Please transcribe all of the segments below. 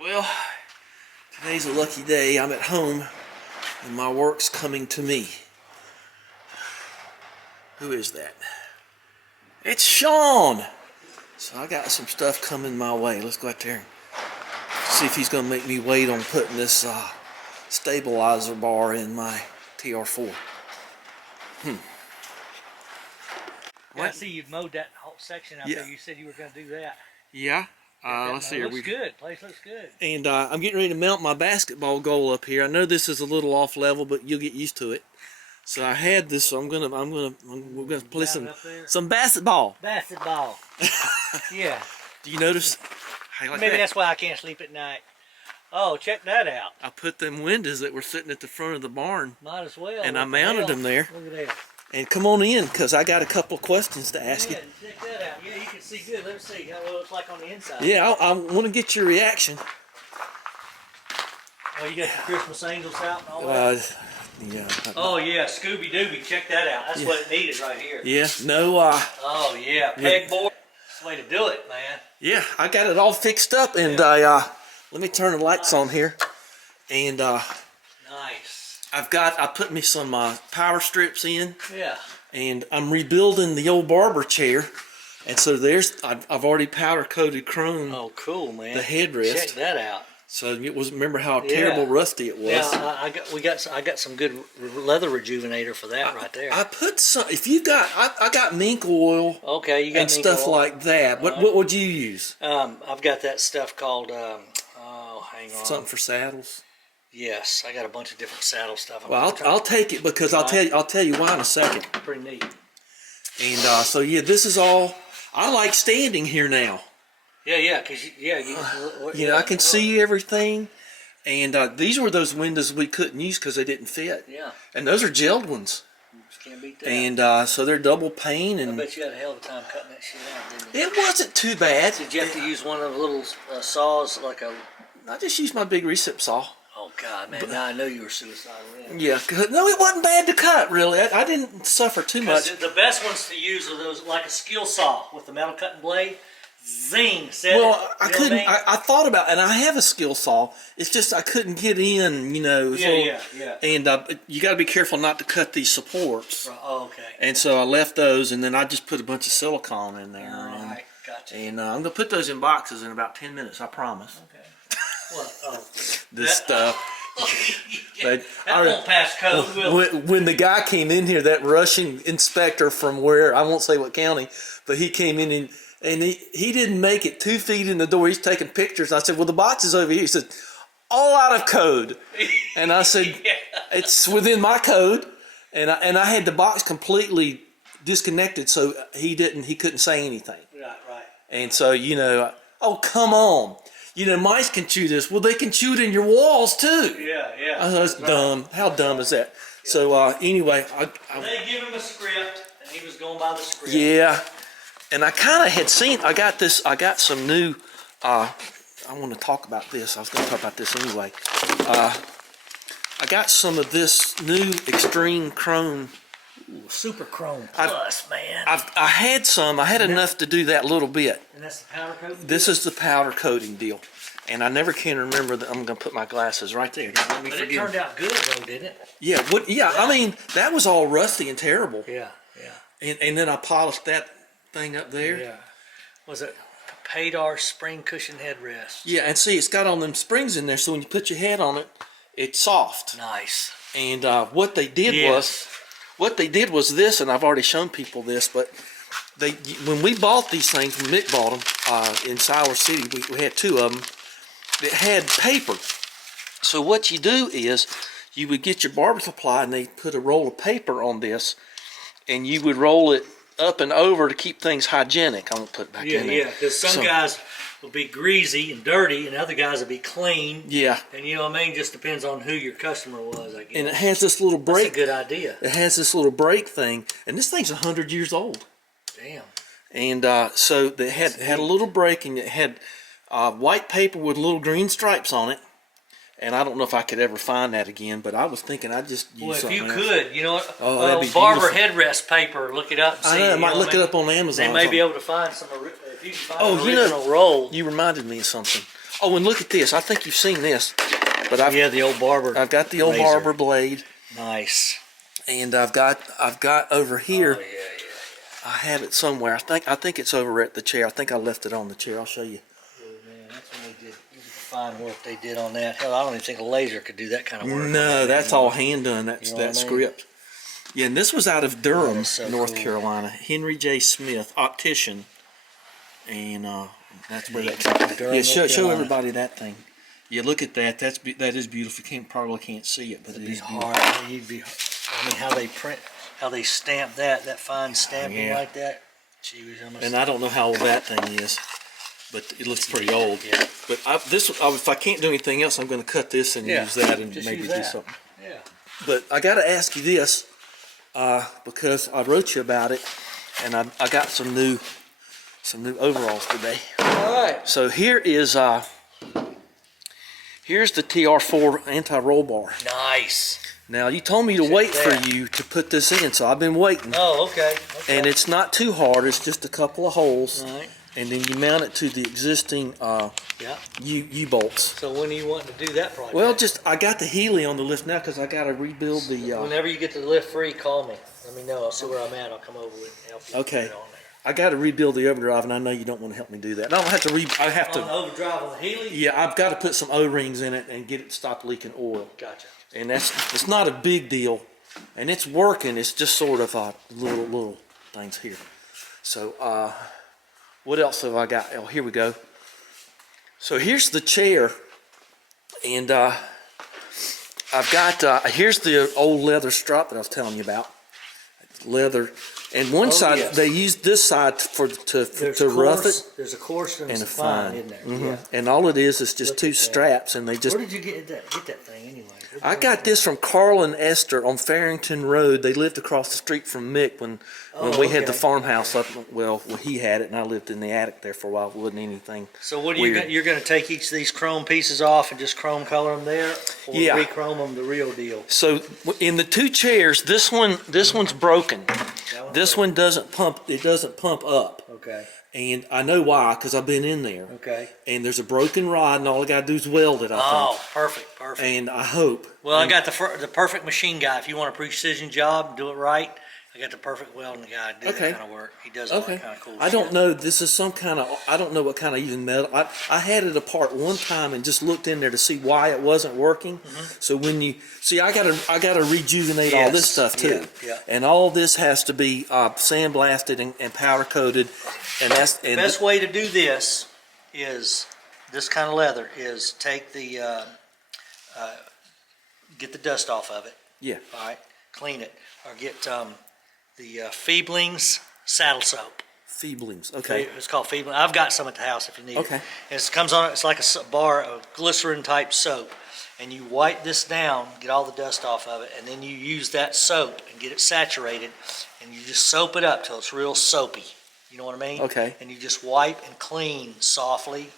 Well, today's a lucky day. I'm at home and my work's coming to me. Who is that? It's Sean! So I got some stuff coming my way. Let's go out there and see if he's going to make me wait on putting this stabilizer bar in my TR4. Yeah, I see you've mowed that whole section out there. You said you were going to do that. Yeah. Let's see here. Looks good. Place looks good. And I'm getting ready to mount my basketball goal up here. I know this is a little off level, but you'll get used to it. So I had this. So we're gonna play some basketball. Basketball. Yeah. Do you notice? How you like Maybe that? that's why I can't sleep at night. Oh, check that out. I put them windows that were sitting at the front of the barn. Might as well. And I mounted them there. Look at that. And come on in, because I got a couple of questions to ask you. Check that out. Yeah, you can see good. Let's see how it looks like on the inside. Yeah, I want to get your reaction. Oh, you got the Christmas angels out and all that? Yeah. Oh, yeah, Scooby Dooby. Check that out. That's what it needed right here. Yeah, no, oh, yeah, pegboard. That's the way to do it, man. Yeah, I got it all fixed up, and let me turn the lights on here. And nice. I put me some power strips in. Yeah. And I'm rebuilding the old barber chair. And so I've already powder coated chrome. Oh, cool, man. The headrest. Check that out. So it was, remember how terrible rusty it was. Yeah, I got some good leather rejuvenator for that right there. I put some. If you got, I got mink oil. Okay, you got and stuff oil. like that. What would you use? I've got that stuff called hang on. Something for saddles. Yes, I got a bunch of different saddle stuff. Well, I'll take it because I'll tell you why in a second. Pretty neat. And so yeah, this is all. I like standing here now. Yeah, because I can see everything. And these were those windows we couldn't use because they didn't fit. Yeah. And those are gelled ones. Can't beat that. And so they're double pane. And I bet you had a hell of a time cutting that shit out, didn't you? It wasn't too bad. Did you have to use one of the little saws like a? I just used my big recip saw. Oh God, man! Now I know you were suicidal. Yeah, no, it wasn't bad to cut. Really, I didn't suffer too much. The best ones to use are those like a skill saw with the metal cutting blade. Zing! Well, I couldn't. I thought about, and I have a skill saw. It's just I couldn't get in. Yeah. And you got to be careful not to cut these supports. Oh, okay. And so I left those, and then I just put a bunch of silicone in there. All right, gotcha. And I'm gonna put those in boxes in about 10 minutes. I promise. Okay. What? This stuff. That won't pass code, will it? When the guy came in here, that Russian inspector from where, I won't say what county, but he came in and he didn't make it 2 feet in the door. He's taking pictures. I said, well, the box is over here. He said, all out of code. And I said, it's within my code. And I had the box completely disconnected, so he couldn't say anything. Right. And so, oh, come on. Mice can chew this. Well, they can chew it in your walls, too. Yeah. I thought, that's dumb. How dumb is that? So, anyway. They give him a script, and he was going by the script. Yeah. And I kind of had seen, I got some new, I want to talk about this. I was going to talk about this anyway. I got some of this new Xtream Chrome. Super Chrome Plus, man. I had some. I had enough to do that little bit. And that's the powder coating? This is the powder coating deal. And I never can remember that. I'm going to put my glasses right there. Let me but it turned out good, though, didn't it? Yeah. I mean, that was all rusty and terrible. Yeah. And then I polished that thing up there. Yeah. Was it Paidar spring cushion headrest? Yeah, and see, it's got all them springs in there, so when you put your head on it, it's soft. Nice. And what they did was this, and I've already shown people this, but when we bought these things, when Mick bought them in Siler City, we had 2 of them. It had paper. So what you do is you would get your barber supply, and they put a roll of paper on this, and you would roll it up and over to keep things hygienic. I'm gonna put it back in there. Yeah, because some guys will be greasy and dirty, and other guys will be clean. Yeah. And you know what I mean? Just depends on who your customer was, I guess. And it has this little brake. That's a good idea. It has this little brake thing, and this thing's 100 years old. Damn. And so they had a little brake, and it had white paper with little green stripes on it. And I don't know if I could ever find that again, but I was thinking I'd just use something else. Well, if you could, you know what? that'd be Barber beautiful. headrest paper, look it up and see. I know, I might look it up on Amazon. They may be able to find some, if you can find an original roll. You reminded me of something. Oh, and look at this. I think you've seen this, but the old Barber. I've got the old razor. Barber blade, Nice. and I've got over here. Oh, yeah. I have it somewhere. I think it's over at the chair. I think I left it on the chair. I'll show you. Oh, man, that's when they did fine work they did on that. Hell, I don't even think a laser could do that kind of work. No, that's all hand done. That's You know what I mean? script. Yeah, and this was out of Durham, That is so North cool. Carolina. Henry J. Smith, optician, and that's where that came from. Durham, Yeah, North show Carolina. everybody that thing. Yeah, look at that. That is beautiful. Probably can't see it, but It'd it be is beautiful. hard. I mean, how they print, how they stamp that fine stamping Yeah. like that. Gee, And I don't know how old that thing is, but it looks pretty old. Yeah. But if I can't do anything else, I'm going to cut this and use that and just maybe use do that. something. Yeah. But I got to ask you this, because I wrote you about it, and I got some new overalls today. All right. So here's the TR4 anti-roll bar. Nice. Now you told me to wait that. for you to put this in, so I've been waiting. Oh, okay. And it's not too hard. It's just a couple of holes, All right. and then you mount it to the existing Yeah. U-bolts. So when are you wanting to do that project? Well, I got the Healy on the lift now because I got to rebuild the. Whenever you get the lift free, call me. Let me know. I'll see where I'm at. I'll come over and help you. Okay. Put it on there. I got to rebuild the overdrive, and I know you don't want to help me do that. And I don't have to I have On the to. overdrive on the Healy? Yeah, I've got to put some O-rings in it and get it to stop leaking oil. Gotcha. And it's not a big deal, and it's working. It's just sort of little things here. So what else have I got? Oh, here we go. So here's the chair, and I've got here's the old leather strap that I was telling you about. Leather, and one side yes. they used this side to rough it, There's a coarse and and a a fine, fine. isn't there? Mhm. Yeah. And all it is just Look two at that. straps, and they just. Where did you get that thing anyway? I got this from Carl and Esther on Farrington Road. They lived across the street from Mick when we had the okay. farmhouse up. Well, he had it, and I lived in the attic there for a while. It wasn't anything. So what are weird. you're going to take each of these chrome pieces off and just chrome color them there, or Yeah. re-chrome them the real deal? So in the two chairs, this one's broken. This one doesn't pump. It doesn't pump up, Okay. and I know why because I've been in there. Okay. And there's a broken rod, and all I got to do is weld it. I Oh, think. perfect. And I hope. Well, I got the perfect machine guy. If you want a precision job, do it right. I got the perfect welding guy to do Okay. that kind of work. He does all Okay. that kind of cool I don't shit. know. This is some kind of. I don't know what kind of even metal. I had it apart one time and just looked in there to see why it wasn't working. So when you see, I gotta rejuvenate all this Yes. stuff too. Yeah. And all this has to be sandblasted and powder coated. And that's The best way to do this is this kind of leather is take the get the dust off of it. yeah. All right, clean it, or get the Fiebing's saddle soap. Feeblings. Okay. It's called Fiebing. I've got some at the house if you need Okay. it. And it comes on. It's like a bar of glycerin type soap, and you wipe this down, get all the dust off of it, and then you use that soap and get it saturated, and you just soap it up till it's real soapy. You know what I mean? Okay. And you just wipe and clean softly,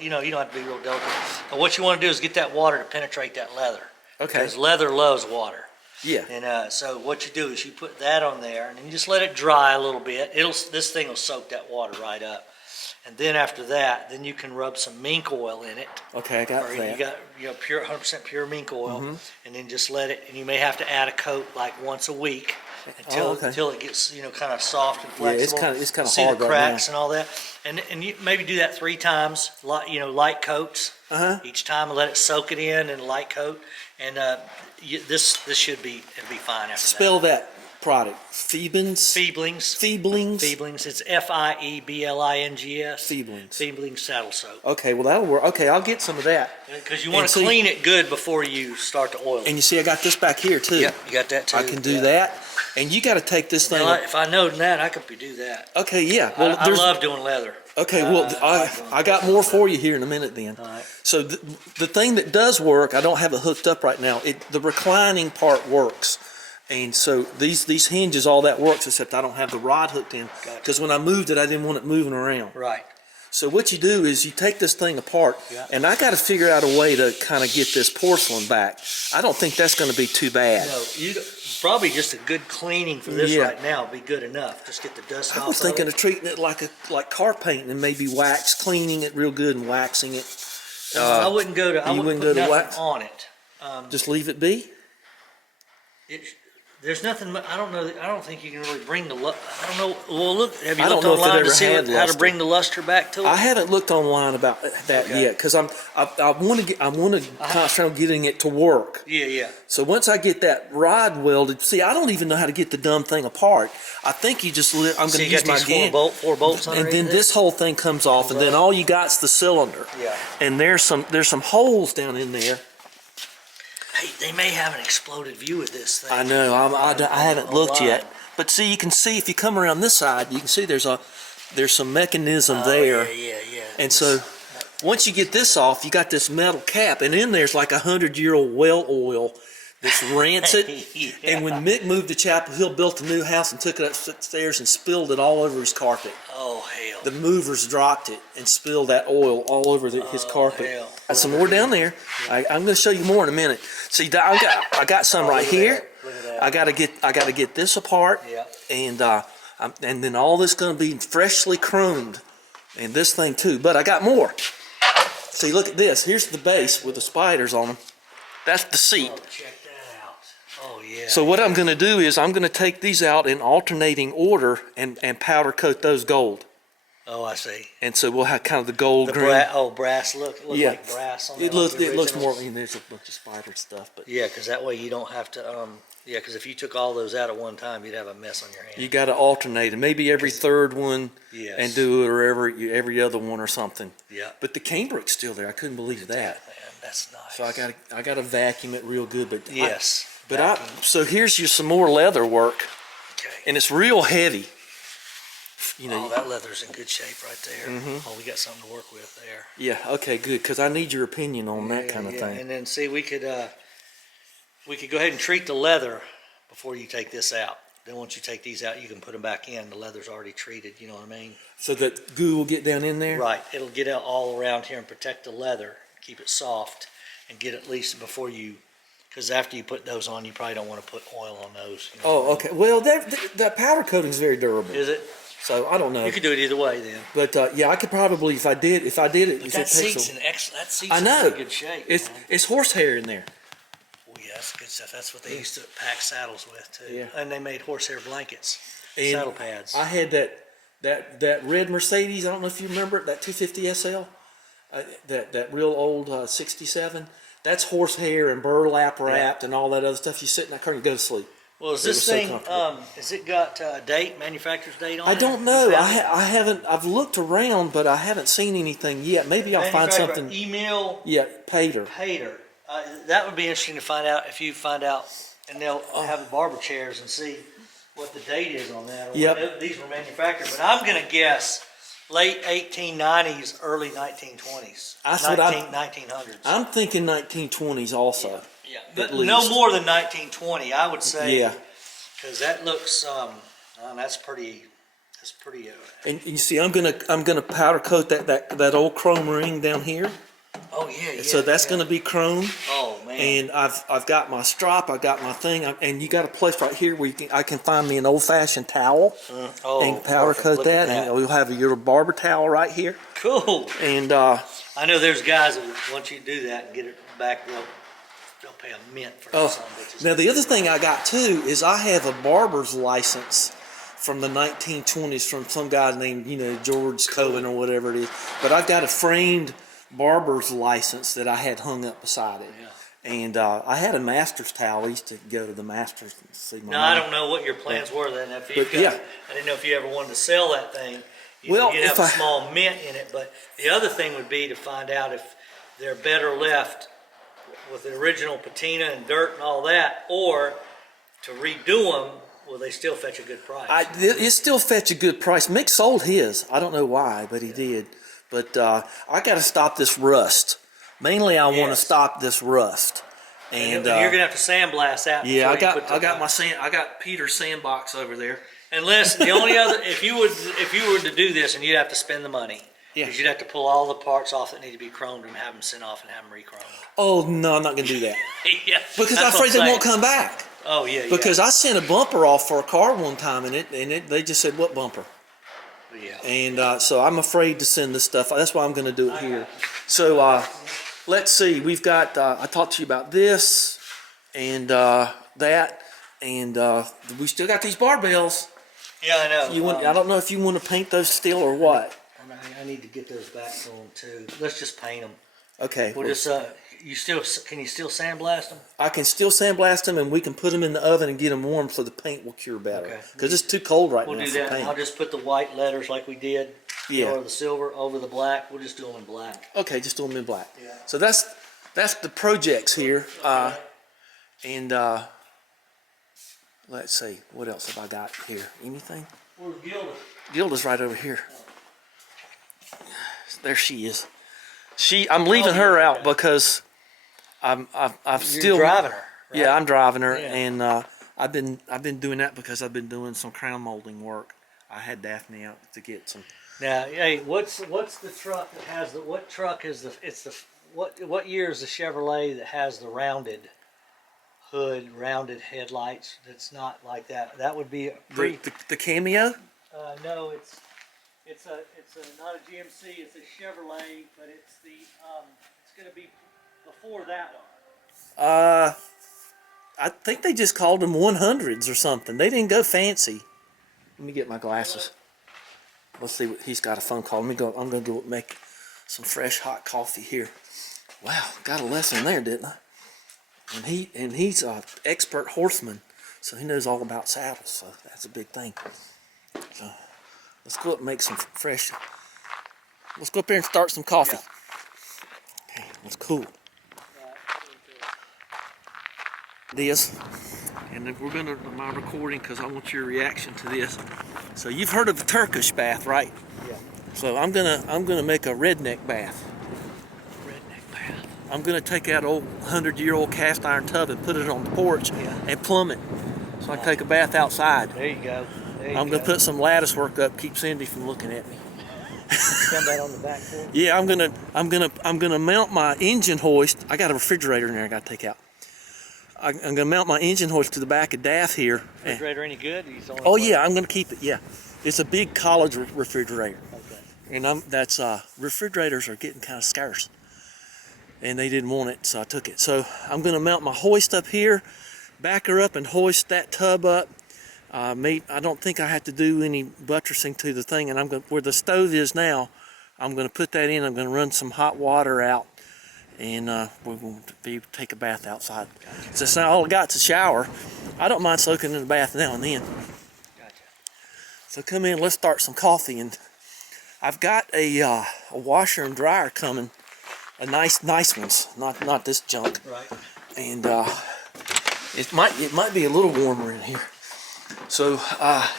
you don't have to be real delicate. But what you want to do is get that water to penetrate that leather. Okay. Because leather loves water. Yeah. And so what you do is you put that on there, and then you just let it dry a little bit. This thing will soak that water right up. And then after that, then you can rub some mink oil in it. Okay. I got Or that. you got pure 100% pure mink oil, Mm-hmm. and then just let it. And you may have to add a coat like once a week until okay. until it gets kind of soft and Yeah, it's flexible. kinda See hard the right cracks now. and all that. And you maybe do that 3 times. Light coats each time, and let it soak it in a light coat. And this should be fine after Spell that product. Feebings. Feeblings. Feeblings. Feeblings. It's Fieblings. Feeblings. Feeblings saddle soap. Okay. Well, that'll work. Okay. I'll get some of that. Because you want And to see- clean it good before you start to oil it. And you see, I got this back here too. Yep, you got that too. I can do Yeah. that. And you got to take this thing. Well, if I know that, I could do that. Okay, yeah. Well, I love doing leather. Okay, well, I got more for you here in a minute then. All right. So the thing that does work, I don't have it hooked up right now. The reclining part works. And so these hinges, all that works, except I don't have the rod hooked in. Gotcha. Because when I moved it, I didn't want it moving around. Right. So what you do is you take this thing apart, and I got to figure out a way to kind of get this porcelain back. I don't think that's going to be too bad. No, probably just a good cleaning for this right now would be good enough. Just get the dust off. I was thinking of treating it like car painting and maybe cleaning it real good and waxing it. I wouldn't go to. I wouldn't put nothing wax on it. Just leave it be. There's nothing. I don't know. I don't think you can really bring the. I don't know. Well, look. Have you I looked don't know if it online to ever see had how to bring the luster back to it? I haven't looked online about that yet because I want to concentrate on getting it to work. Yeah. So once I get that rod welded, see, I don't even know how to get the dumb thing apart. I think you just I'm going to use my hand. Four bolts on and then this whole thing comes off, and then all you got's the cylinder. Yeah. And there's some holes down in there. Hey, they may have an exploded view of this thing. I know. I haven't looked yet. But see, you can see if you come around this side, you can see there's some mechanism there. Yeah. And so once you get this off, you got this metal cap, and in there's like 100-year-old well oil that's rancid. And when Mick moved to Chapel Hill, built a new house and took it upstairs and spilled it all over his carpet. Oh, hell. The movers dropped it and spilled that oil all over his carpet. Hell. Got some more down there. I'm going to show you more in a minute. See, I got some right here. Look at that. I got to get this apart. Yeah. And then all this going to be freshly chromed, and this thing too. But I got more. See, look at this. Here's the base with the spiders on them. That's the seat. Oh, check that out. Oh, yeah. So what I'm going to do is I'm going to take these out in alternating order and powder coat those gold. Oh, I see. And so we'll have kind of the gold green. Brass look. Yeah. Like brass on there. It looks more. There's a bunch of spider stuff, but yeah, because that way you don't have to. Because if you took all those out at one time, you'd have a mess on your hand. you got to alternate, and maybe every third one, Yes. and do it, or every other one or something. Yeah. But the canebrick's still there. I couldn't believe that. Man, that's nice. So I got to vacuum it real good. But Yes. so here's some more leather work, Okay. and it's real heavy. You know. Oh, that leather's in good shape right there. Oh, we got something to work with there. Yeah. Okay. Good. Because I need your opinion on that kind of thing. And then see, we could go ahead and treat the leather before you take this out. Then once you take these out, you can put them back in. The leather's already treated. You know what I mean? So that goo will get down in there. Right. It'll get out all around here and protect the leather, keep it soft, and get at least before you. Because after you put those on, you probably don't want to put oil on those. You know Oh, okay. Well, that powder coating is very durable. Is it? So I don't know. You could do it either way then. But yeah, I could probably if I did it. But that seat's in excellent. That seat's I know. in good shape. Man. It's horsehair in there. Oh yeah, that's good stuff. That's what they used to pack saddles with too. Yeah. And they made horsehair blankets, And saddle pads. I had that red Mercedes. I don't know if you remember it. That 250 SL. That real old 67. That's horsehair and burlap wrapped and all that other stuff. You sit in that car and you go to sleep. Well, is It was this so thing? comfortable. Has it got a date, manufacturer's date on it? I don't know. I haven't. I've looked around, but I haven't seen anything yet. Maybe I'll find something. Emil Yeah, Paidar. That would be interesting to find out if you find out, and they'll have the barber chairs and see what the date is on that. Or Yep. when these were manufactured, but I'm going to guess late 1890s, early 1920s. That's what 1900s. I'm thinking 1920s also. Yeah, at but least. no more than 1920, I would say. Yeah. Because that looks, that's pretty. And you see, I'm gonna powder coat that old chrome ring down here. Oh yeah. So that's gonna be chrome. Oh man. And I've got my strop, I got my thing, and you got a place right here where I can find me an old fashioned towel and powder perfect. coat Look at that, and we'll have your barber towel right here. Cool. And I know there's guys that once you do that and get it back, they'll pay a mint for some bitches. now the other thing I got too is I have a barber's license from the 1920s from some guy named George Cohen or whatever it is. But I've got a framed barber's license that I had hung up beside it. Yeah. And I had a master's towel. I used to go to the master's and see my Now, I don't know what your plans were then. I didn't know if you ever wanted to sell that thing. You'd have a small mint in it. But the other thing would be to find out if they're better left with the original patina and dirt and all that, or to redo them, will they still fetch a good price? It still fetch a good price. Mick sold his. I don't know why, but he did. But I got to stop this rust. Mainly, I want to stop this rust. And you're gonna have to sandblast that. Yeah, I got Peter's sandbox over there. Unless the only other, if you were to do this, and you'd have to spend the money. Yeah. Because you'd have to pull all the parts off that need to be chromed and have them sent off and have them re-chromed. Oh, no, I'm not going to do that. Yeah. Because I'm that's afraid what they saying. won't come back. Oh, yeah, yeah. Because I sent a bumper off for a car one time, and they just said, what bumper? Yeah. And so I'm afraid to send this stuff. That's why I'm going to do it here. So let's see. We've got, I talked to you about this and that, and we still got these barbells. Yeah, I know. I don't know if you want to paint those still or what. I need to get those back going too. Let's just paint them. Okay. We'll just, can you still sandblast them? I can still sandblast them, and we can put them in the oven and get them warm so the paint will cure better. Okay. Because it's too cold right We'll now do for that. paint. I'll just put the white letters like we did. Yeah. Or the silver over the black. We'll just do them in black. Okay, just do them in black. Yeah. So that's the projects here. And let's see, what else have I got here? Anything? Where's Gilda? Gilda's right over here. There she is. I'm leaving her out because I've You're still driving her. Right? Yeah, I'm driving her, Yeah. and I've been doing that because I've been doing some crown molding work. I had Daphne out to get some. Now, hey, what's the truck that has the? What truck is the? It's the what year is the Chevrolet that has the rounded hood, rounded headlights? That's not like that. That would be The Cameo. No, it's not a GMC. It's a Chevrolet, but it's going to be before that one. I think they just called them 100s or something. They didn't go fancy. Let me get my glasses. Let's see what he's got a phone call. Let me go. I'm gonna go make some fresh hot coffee here. Wow, got a lesson there, didn't I? And he's an expert horseman, so he knows all about saddles. So that's a big thing. So let's go up and make some fresh. Let's go up there and start some coffee. Okay, that's cool. This, and then we're gonna do my recording because I want your reaction to this. So you've heard of the Turkish bath, right? Yeah. So I'm gonna make a redneck bath. Redneck bath. I'm gonna take that old 100-year-old cast iron tub and put it on the porch and plumb it, so I can take a bath outside. There you go. I'm gonna put some lattice work up, keep Cindy from looking at me. Come that on the back porch. Yeah, I'm gonna mount my engine hoist. I got a refrigerator in there I gotta take out. I'm gonna mount my engine hoist to the back of Daff here. Refrigerator any good? Oh yeah, I'm gonna keep it. Yeah, it's a big college refrigerator. Okay. And refrigerators are getting kind of scarce, and they didn't want it, so I took it. So I'm gonna mount my hoist up here, back her up, and hoist that tub up. I don't think I have to do any buttressing to the thing, and I'm gonna, where the stove is now, I'm gonna put that in. I'm gonna run some hot water out, and we're going to take a bath outside. So it's not all I got's a shower. I don't mind soaking in the bath now and then. Gotcha. So come in, let's start some coffee, and I've got a washer and dryer coming, a nice ones, not this junk. Right. And it might be a little warmer in here. So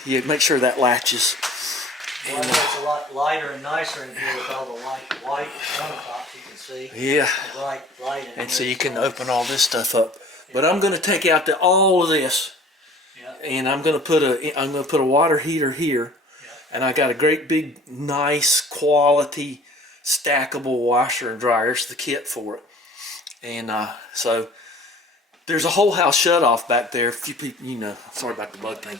yeah, make sure that latches. Well, it's a lot lighter and nicer in here with all the white countertops you can see. Yeah. The bright light in And here. so you can open all this stuff up. But I'm going to take out all of this, and I'm going to put a water heater here, and I got a great big nice quality stackable washer and dryer. It's the kit for it. And so there's a whole house shut off back there. A few people, sorry about the bug thing,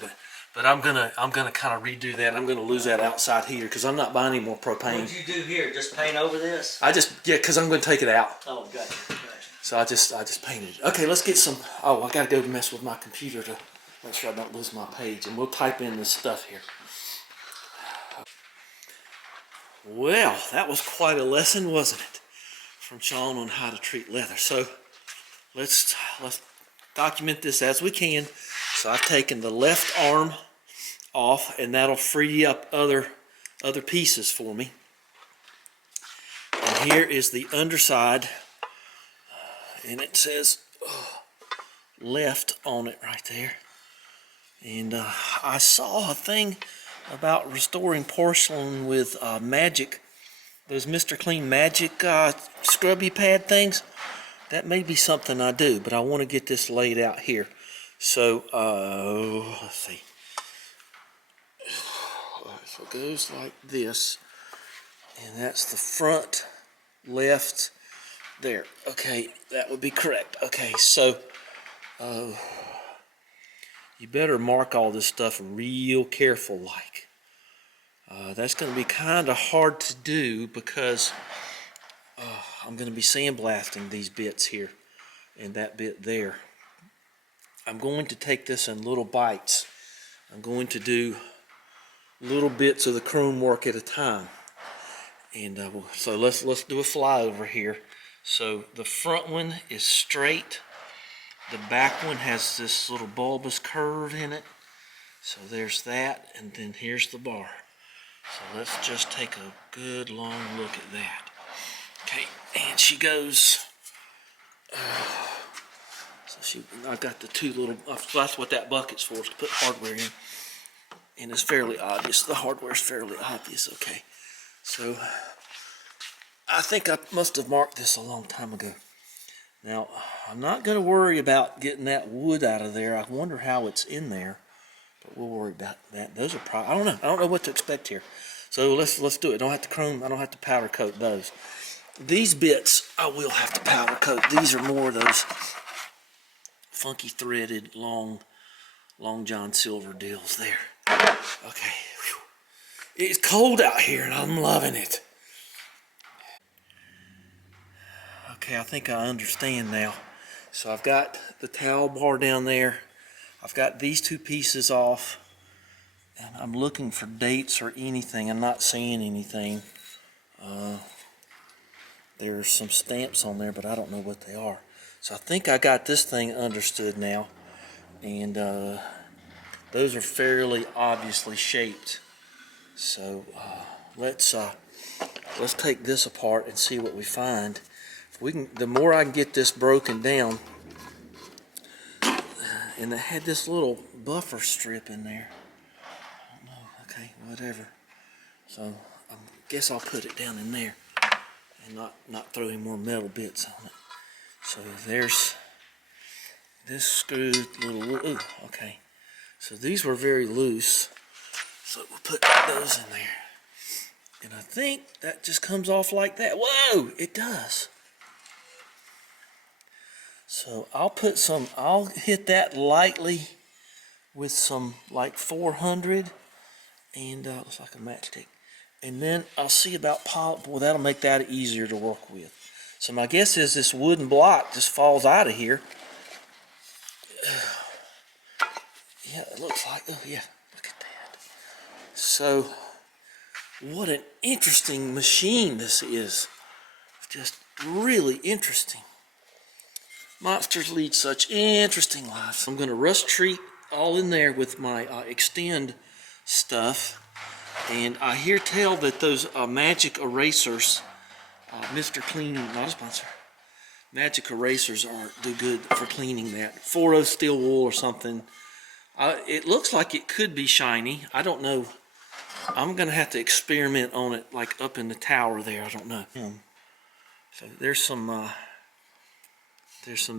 but I'm gonna kind of redo that. I'm gonna lose that outside heater because I'm not buying any more propane. What did you do here? Just paint over this? Because I'm gonna take it out. Oh, gotcha. So I just painted it. Okay, let's get some. Oh, I gotta go mess with my computer to make sure I don't lose my page, and we'll type in this stuff here. Well, that was quite a lesson, wasn't it, from Sean on how to treat leather. So let's document this as we can. So I've taken the left arm off, and that'll free up other pieces for me. And here is the underside, and it says left on it right there. And I saw a thing about restoring porcelain with magic, those Mr. Clean magic scrubby pad things. That may be something I do, but I want to get this laid out here. So let's see. So it goes like this, And that's the front left there. Okay, that would be correct. Okay, so you better mark all this stuff real careful like. That's going to be kind of hard to do because I'm going to be sandblasting these bits here and that bit there. I'm going to take this in little bites. I'm going to do little bits of the chrome work at a time. And so let's do a flyover here. So the front one is straight. The back one has this little bulbous curve in it. So there's that, and then here's the bar. So let's just take a good long look at that. Okay, and she goes. I got the two little. That's what that bucket's for, to put hardware in. And it's fairly obvious. The hardware's fairly obvious. Okay, so I think I must have marked this a long time ago. Now I'm not going to worry about getting that wood out of there. I wonder how it's in there, but we'll worry about that. Those are probably. I don't know what to expect here. So let's do it. I don't have to chrome. I don't have to powder coat those. These bits I will have to powder coat. These are more of those funky threaded long John Silver deals there. Okay, whew. It's cold out here and I'm loving it. Okay, I think I understand now. So I've got the towel bar down there. I've got these two pieces off. And I'm looking for dates or anything. I'm not seeing anything. There's some stamps on there, but I don't know what they are. So I think I got this thing understood now. And those are fairly obviously shaped. So let's take this apart and see what we find. If we can, the more I can get this broken down, and it had this little buffer strip in there. I don't know. Okay, whatever. So I guess I'll put it down in there and not throw any more metal bits on it. So there's this screw little. Ooh, okay. So these were very loose. So we'll put those in there. And I think that just comes off like that. Whoa, it does. So I'll hit that lightly with some like 400 and looks like a matchstick. And then I'll see about boy, that'll make that easier to work with. So my guess is this wooden block just falls out of here. Yeah, it looks like, oh yeah, look at that. So, what an interesting machine this is. Just really interesting. Monsters lead such interesting lives. I'm going to rust treat all in there with my extend stuff. And I hear tell that those magic erasers, Mr. Cleaning, not a sponsor, magic erasers do good for cleaning that. 4.0 steel wool or something. It looks like it could be shiny. I don't know. I'm going to have to experiment on it like up in the tower there. I don't know. So there's some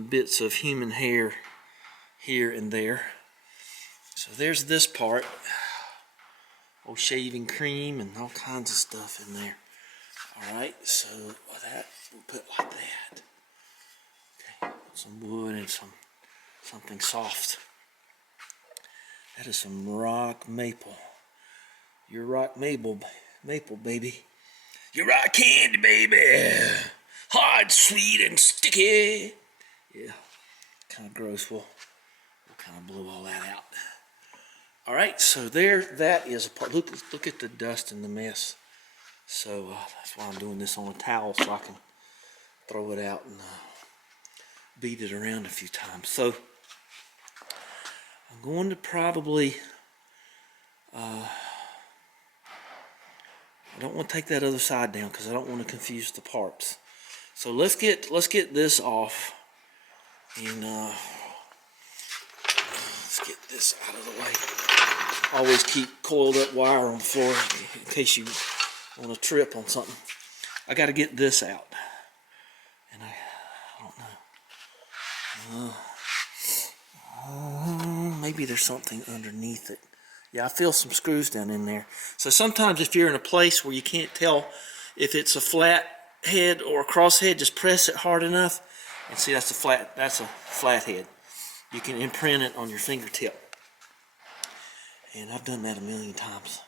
bits of human hair here and there. So there's this part. Old shaving cream and all kinds of stuff in there. Alright, so that we'll put like that. Okay, some wood and something soft. That is some rock maple. You're rock maple, baby. You're rock candy, baby. Hard, sweet, and sticky. Yeah, kind of gross. We'll kind of blow all that out. All right, so there, that is a part. Look at the dust and the mess. So that's why I'm doing this on a towel so I can throw it out and beat it around a few times. So I'm going to probably. I don't want to take that other side down because I don't want to confuse the parts. So let's get this off and let's get this out of the way. Always keep coiled up wire on the floor in case you want to trip on something. I got to get this out, and I don't know. Maybe there's something underneath it. Yeah, I feel some screws down in there. So sometimes if you're in a place where you can't tell If it's a flat head or a cross head, just press it hard enough, and see that's a flat head. You can imprint it on your fingertip. And I've done that a million times.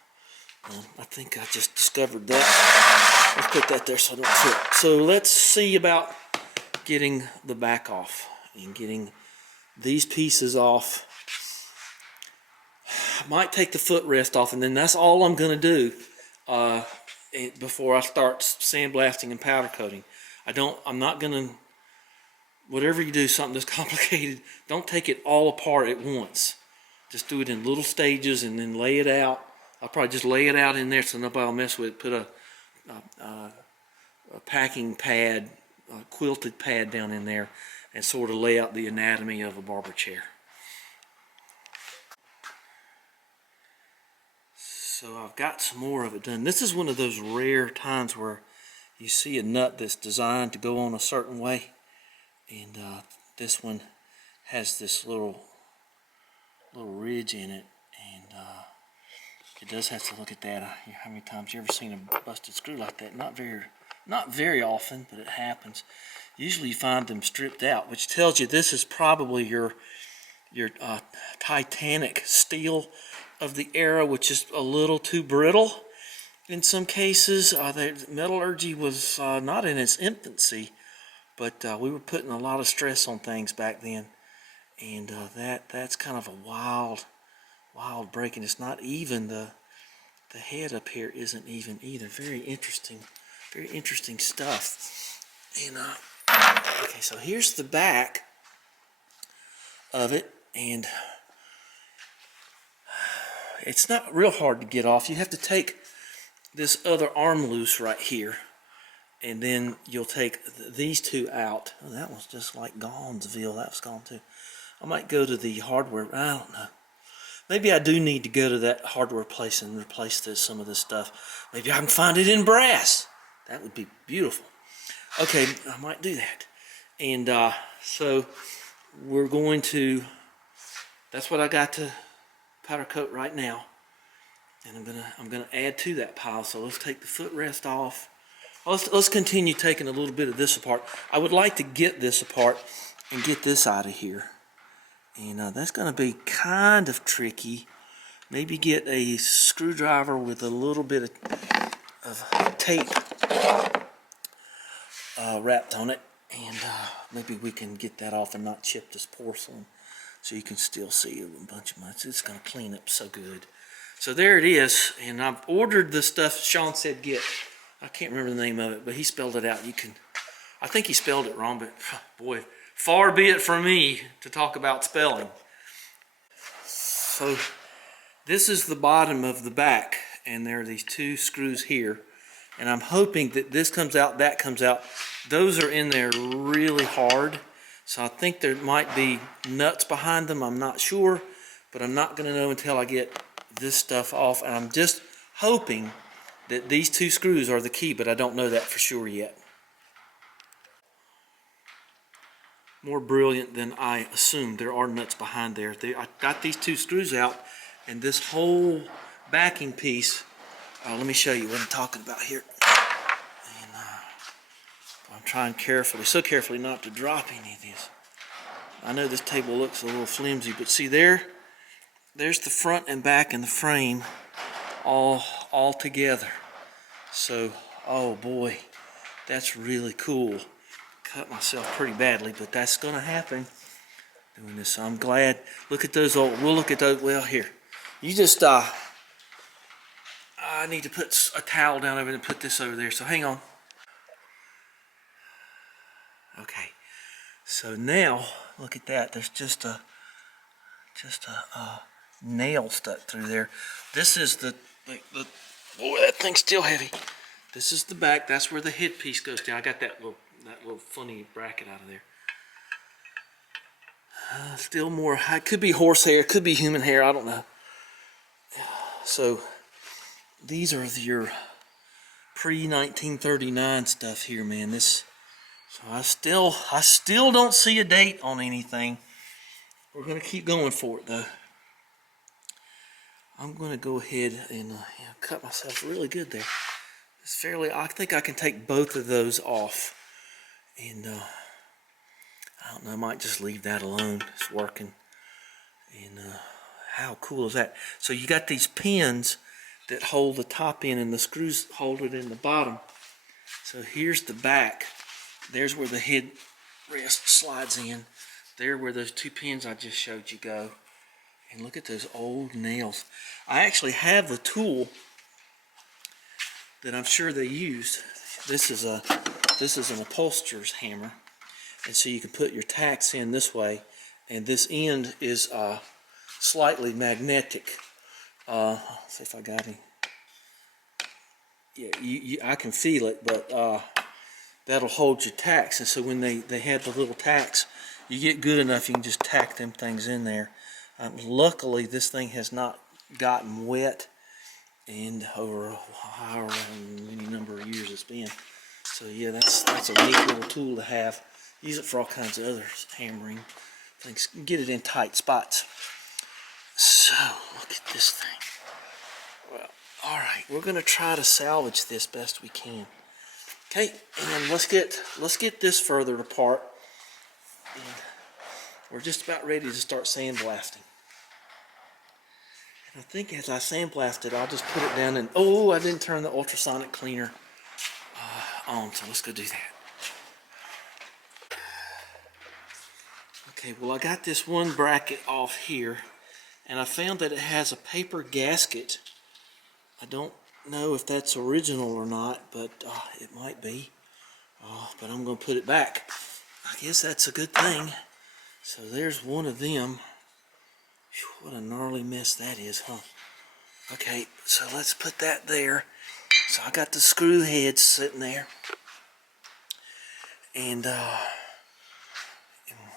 I think I just discovered that. Let's put that there so I don't trip. So let's see about getting the back off and getting these pieces off. I might take the footrest off, and then that's all I'm going to do before I start sandblasting and powder coating. I'm not going to, whatever you do, something that's complicated, don't take it all apart at once. Just do it in little stages and then lay it out. I'll probably just lay it out in there so nobody will mess with it. Put a packing pad, a quilted pad down in there, and sort of lay out the anatomy of a barber chair. So I've got some more of it done. This is one of those rare times where you see a nut that's designed to go on a certain way, and this one has this little ridge in it, and it does have to look at that. How many times you ever seen a busted screw like that? Not very often, but it happens. Usually you find them stripped out, which tells you this is probably your Titanic steel of the era, which is a little too brittle in some cases. The metallurgy was not in its infancy, but we were putting a lot of stress on things back then, and that's kind of a wild breaking. It's not even. The head up here isn't even either. Very interesting stuff. And okay, so here's the back of it, and it's not real hard to get off. You have to take this other arm loose right here, and then you'll take these two out. Oh, that one's just like Gonzville. That was gone too. I might go to the hardware. I don't know. Maybe I do need to go to that hardware place and replace some of this stuff. Maybe I can find it in brass. That would be beautiful. Okay, I might do that. And so we're going to, that's what I got to powder coat right now. And I'm gonna add to that pile. So let's take the footrest off. Let's continue taking a little bit of this apart. I would like to get this apart and get this out of here. And that's going to be kind of tricky. Maybe get a screwdriver with a little bit of tape wrapped on it. And maybe we can get that off and not chip this porcelain. So you can still see a bunch of mud. It's going to clean up so good. So there it is. And I've ordered the stuff Sean said get. I can't remember the name of it, but he spelled it out. I think he spelled it wrong, but boy, far be it from me to talk about spelling. So this is the bottom of the back, and there are these two screws here, and I'm hoping that this comes out, that comes out. Those are in there really hard, so I think there might be nuts behind them. I'm not sure, but I'm not going to know until I get this stuff off, and I'm just hoping that these two screws are the key, but I don't know that for sure yet. More brilliant than I assumed. There are nuts behind there. I got these two screws out, and this whole backing piece, let me show you what I'm talking about here. And I'm trying so carefully not to drop any of this. I know this table looks a little flimsy, but see there's the front and back and the frame all together. So, oh boy, that's really cool. Cut myself pretty badly, but that's gonna happen doing this. So I'm glad. Look at those we'll look at those. Well, here, you just I need to put a towel down over and put this over there, so hang on. Okay, so now look at that. There's just a nail stuck through there. This is the boy, that thing's still heavy. This is the back. That's where the head piece goes down. I got that little funny bracket out of there. Still more. It could be horsehair. It could be human hair. I don't know. So these are your pre-1939 stuff here, man. So I still don't see a date on anything. We're gonna keep going for it though. I'm gonna go ahead and cut myself really good there. It's fairly, I think I can take both of those off. And I don't know, I might just leave that alone. It's working. And how cool is that? So you got these pins that hold the top in and the screws hold it in the bottom. So here's the back. There's where the head rest slides in. There where those two pins I just showed you go. And look at those old nails. I actually have the tool that I'm sure they used. This is an upholsterer's hammer. And so you can put your tacks in this way. And this end is slightly magnetic. See if I got any. Yeah, I can feel it, but that'll hold your tacks. And so when they have the little tacks, you get good enough, you can just tack them things in there. Luckily, this thing has not gotten wet and over however many number of years it's been. So yeah, that's a neat little tool to have. Use it for all kinds of other hammering things. Get it in tight spots. So look at this thing. Well, all right, we're gonna try to salvage this best we can. Okay, and let's get this further apart. And we're just about ready to start sandblasting. And I think as I sandblast it, I'll just put it down and, oh, I didn't turn the ultrasonic cleaner on, so let's go do that. Okay, well I got this one bracket off here, and I found that it has a paper gasket. I don't know if that's original or not, but it might be. But I'm going to put it back. I guess that's a good thing. So there's one of them. Whew, what a gnarly mess that is, huh? Okay, so let's put that there. So I got the screw heads sitting there. And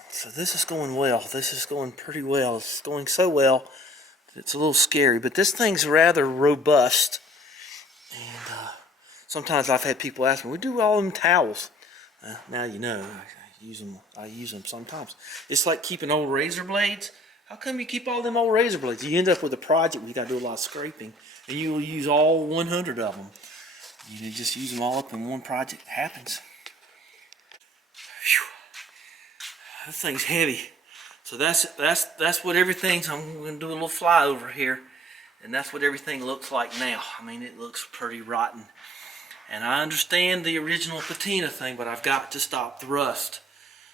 so this is going well. This is going pretty well. It's going so well that it's a little scary. But this thing's rather robust. And sometimes I've had people ask me, we do all them towels. Now you know, I use them sometimes. It's like keeping old razor blades. How come you keep all them old razor blades? You end up with a project where you got to do a lot of scraping, and you will use all 100 of them. You just use them all up in one project. It happens. Whew. That thing's heavy. So that's what everything's. I'm going to do a little flyover here, and that's what everything looks like now. I mean, it looks pretty rotten. And I understand the original patina thing, but I've got to stop the rust.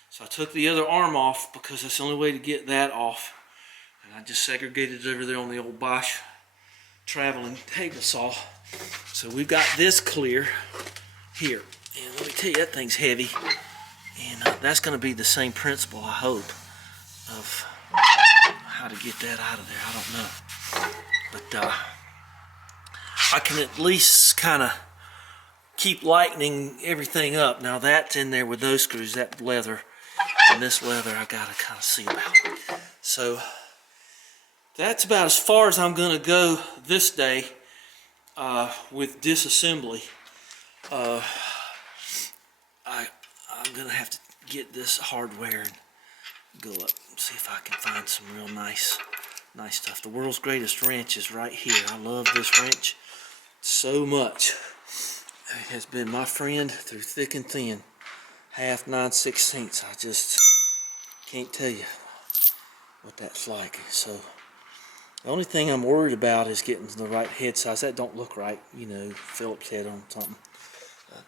So I took the other arm off because that's the only way to get that off. And I just segregated it over there on the old Bosch traveling table saw. So we've got this clear here. And let me tell you, that thing's heavy. And that's going to be the same principle, I hope, of how to get that out of there. I don't know. But I can at least kind of keep lightening everything up. Now that's in there with those screws, that leather, and this leather I gotta kind of see about. So that's about as far as I'm gonna go this day with disassembly. I'm gonna have to get this hardware and go up and see if I can find some real nice stuff. The world's greatest wrench is right here. I love this wrench so much. It has been my friend through thick and thin. 1/2, 9/16. I just can't tell you what that's like. So the only thing I'm worried about is getting the right head size. That don't look right, you know, Phillips head on something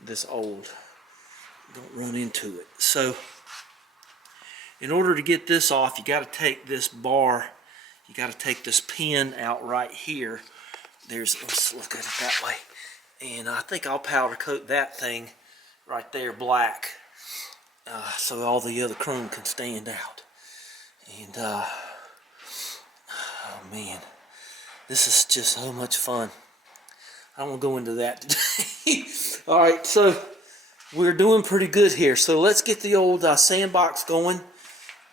this old. Don't run into it. So in order to get this off, you got to take this bar, you got to take this pin out right here. Let's look at it that way. And I think I'll powder coat that thing right there black, so all the other chrome can stand out. And oh man, this is just so much fun. I don't want to go into that today. All right, so we're doing pretty good here. So let's get the old sandbox going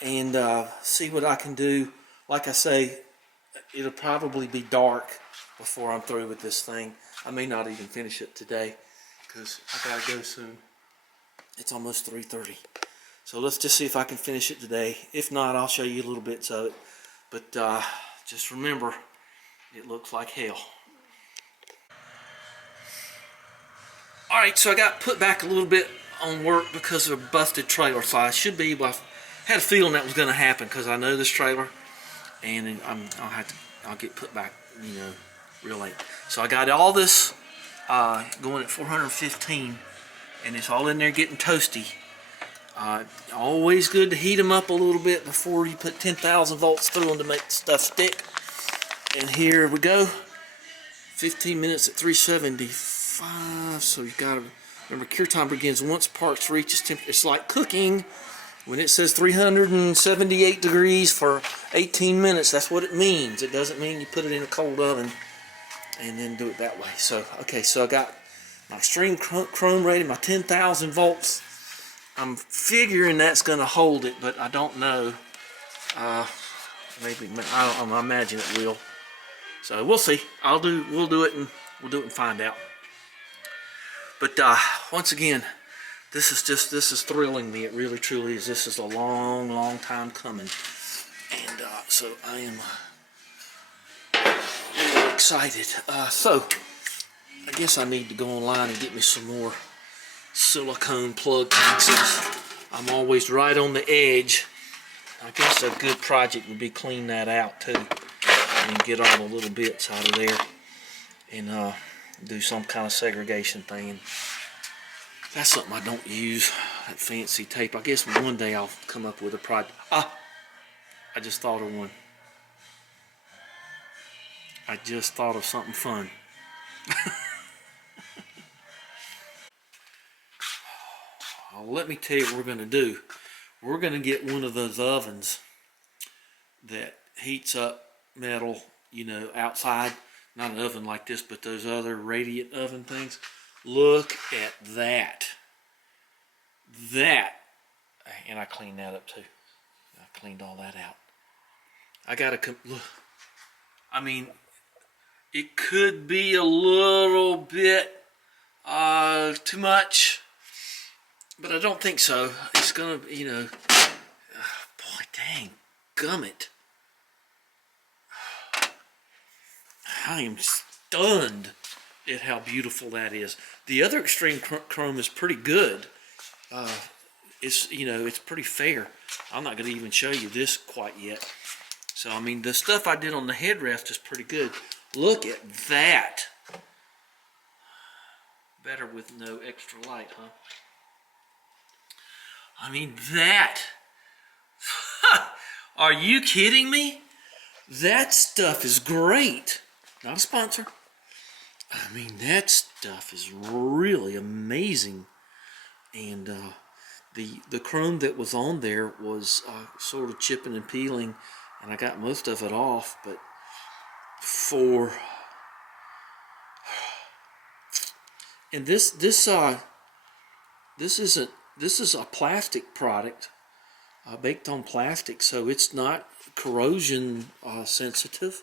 and see what I can do. Like I say, it'll probably be dark before I'm through with this thing. I may not even finish it today because I gotta go soon. It's almost 3:30. So let's just see if I can finish it today. If not, I'll show you a little bits of it. But just remember, it looks like hell. All right, so I got put back a little bit on work because of a busted trailer. So I should be able. I had a feeling that was going to happen because I know this trailer, and I'll get put back, you know, real late. So I got all this going at 415, and it's all in there getting toasty. Always good to heat them up a little bit before you put 10,000 volts through them to make the stuff stick. And here we go. 15 minutes at 375. So you gotta remember, cure time begins once parts reaches temperature. It's like cooking. When it says 378 degrees for 18 minutes, that's what it means. It doesn't mean you put it in a cold oven and then do it that way. So okay, so I got my Xtream Chrome rated, my 10,000 volts. I'm figuring that's gonna hold it, but I don't know. Maybe I imagine it will. So we'll see. We'll do it and find out. But once again, this is thrilling me. It really truly is. This is a long time coming, and so I am really excited. So I guess I need to go online and get me some more silicone plug tanks. I'm always right on the edge. I guess a good project would be clean that out too, and get all the little bits out of there, and do some kind of segregation thing. And that's something I don't use, that fancy tape. I guess one day I'll come up with a project. I just thought of one. I just thought of something fun. Let me tell you what we're going to do. We're going to get one of those ovens that heats up metal, you know, outside. Not an oven like this, but those other radiant oven things. Look at that. And I cleaned that up too. I cleaned all that out. I got to look. I mean, it could be a little bit too much, but I don't think so. It's gonna, you know, boy, dang, gummit. I am stunned at how beautiful that is. The other Xtream Chrome is pretty good. It's, you know, it's pretty fair. I'm not going to even show you this quite yet. So, I mean, the stuff I did on the headrest is pretty good. Look at that. Better with no extra light, huh? I mean, that. Are you kidding me? That stuff is great. Not a sponsor. I mean, that stuff is really amazing. And the chrome that was on there was sort of chipping and peeling, and I got most of it off. But and this is a plastic product, baked on plastic, so it's not corrosion sensitive.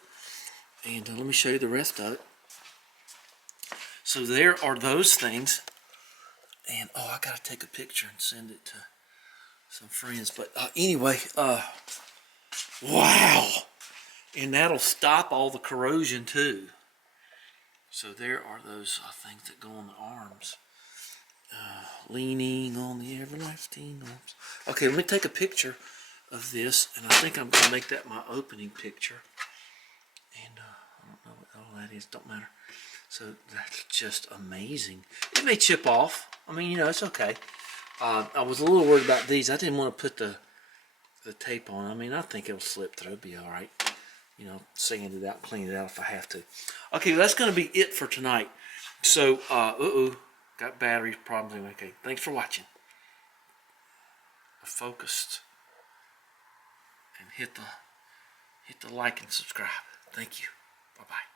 And let me show you the rest of it. So there are those things. And oh, I gotta take a picture and send it to some friends. But anyway, wow! And that'll stop all the corrosion too. So there are those things that go on the arms. Leaning on the everlasting arms. Okay, let me take a picture of this, and I think I'm gonna make that my opening picture. And I don't know what all that is. Don't matter. So that's just amazing. It may chip off. I mean, you know, it's okay. I was a little worried about these. I didn't want to put the tape on. I mean, I think it'll slip through. It'll be all right. You know, sand it out, clean it out if I have to. Okay, well, that's going to be it for tonight. So, got battery problems. Okay, thanks for watching. Focused. And hit the like and subscribe. Thank you. Bye-bye.